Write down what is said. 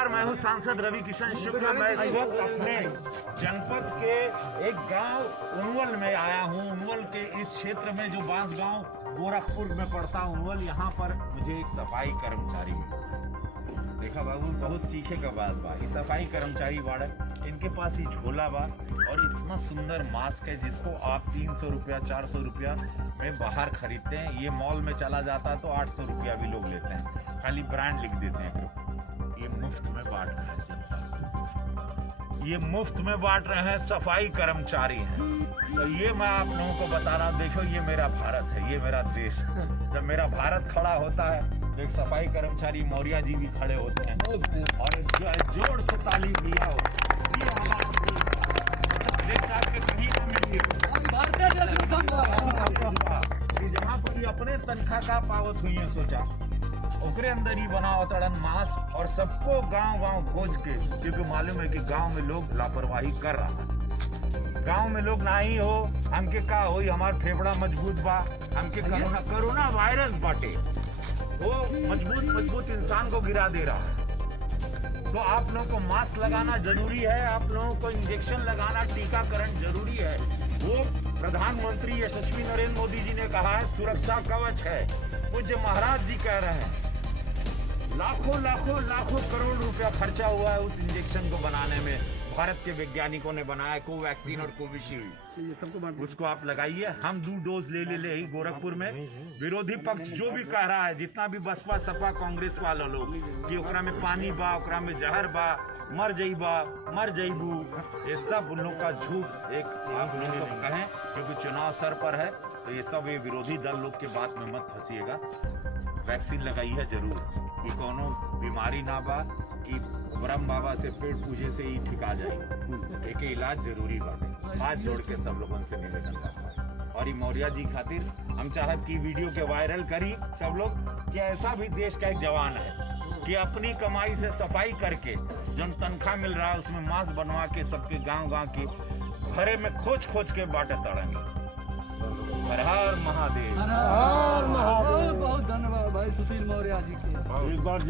नमस्कार, मैं हूं सांसद रवि किशन शुक्ल। मैं इस वक्त अपने जनपद के एक गांव उनवल में आया हूं। उनवल के इस क्षेत्र में जो बांस गांव गोरखपुर में पड़ता उनवल, यहाँ पर मुझे एक सफाई कर्मचारी देखा बाबू, बहुत सीखे का बात बा। ये सफाई कर्मचारी बाड़, इनके पास ही झोला बा और इतना सुंदर मास्क है जिसको आप 300 रुपया 400 रुपया में बाहर खरीदते हैं। ये मॉल में चला जाता है तो 800 रुपया भी लोग लेते हैं, खाली ब्रांड लिख देते हैं। ये मुफ्त में बांट रहे हैं जनता, ये मुफ्त में बांट रहे हैं, सफाई कर्मचारी हैं। तो ये मैं आप लोगों को बता रहा हूँ, देखो ये मेरा भारत है, ये मेरा देश है। जब मेरा भारत खड़ा होता है तो एक सफाई कर्मचारी मौर्य जी भी खड़े होते हैं और जोर से ताली दिया हो। कहीं ना मिली जहाँ पर अपने तनख्वाह का पावत हुई है, सोचा ओकरे अंदर ही बनाओ तड़न मास्क और सबको गांव-गांव खोज के, क्योंकि मालूम है कि गांव में लोग लापरवाही कर रहा है। गांव में लोग ना ही हो, हमके का हो, हमार फेफड़ा मजबूत बा, हमके कोरोना वायरस बाटे, वो मजबूत इंसान को गिरा दे रहा है। तो आप लोगों को मास्क लगाना जरूरी है, आप लोगों को इंजेक्शन लगाना, टीकाकरण जरूरी है। वो प्रधानमंत्री यशस्वी नरेंद्र मोदी जी ने कहा है सुरक्षा कवच है। पूज्य महाराज जी कह रहे हैं लाखों करोड़ रुपया खर्चा हुआ है उस इंजेक्शन को बनाने में। भारत के वैज्ञानिकों ने बनाया कोवैक्सीन और कोविशील्ड, उसको आप लगाइए। हम 2 डोज ले ही गोरखपुर में। विरोधी पक्ष जो भी कह रहा है, जितना भी बसपा सपा कांग्रेस वाला लोग कि ओकरा में पानी बा, ओकरा में जहर बा, मर जईबू, ये सब उन लोग का झूठ। एक आप लोगों को कहें, क्योंकि चुनाव सर पर है, तो ये सब ये विरोधी दल लोग के बात में मत फंसिएगा। वैक्सीन लगाइए जरूर, कि कोनो बीमारी ना बा कि ब्रह्म बाबा से पेड़ पूजे से ही ठिका जाएगी। एक इलाज जरूरी बात, हाथ जोड़ के सब लोगों से निवेदन करता है। और ये मौर्य जी खातिर हम चाहत की वीडियो के वायरल करी सब लोग, कि ऐसा भी देश का एक जवान है कि अपनी कमाई से सफाई करके जो तनख्वाह मिल रहा है उसमें मास्क बनवा के सबके गाँव के घरे में खोज के बांटे तड़ेंगे। हर हर महादेव। बहुत धन्यवाद भाई सुशील मौर्य जी के। एक बार